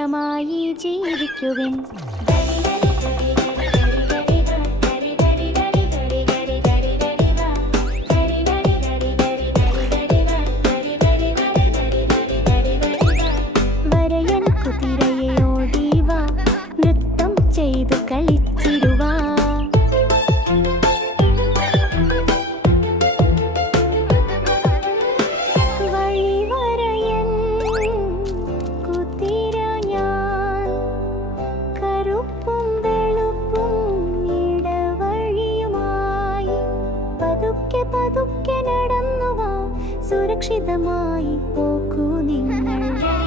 സുരക്ഷിതമായി ജീവിക്കുവിൻ. വരയൻ കുതിരയെ ഓടിവാ, നൃത്തം ചെയ്തു കളിച്ചിടുവാ. വഴിവരയൻ കുതിര ഞാൻ, കറുപ്പും വെളുപ്പും ഇടവഴിയുമായി. പതുക്കെ പതുക്കെ നടന്നുവാ, സുരക്ഷിതമായി പോക്കൂ നിങ്ങൾ.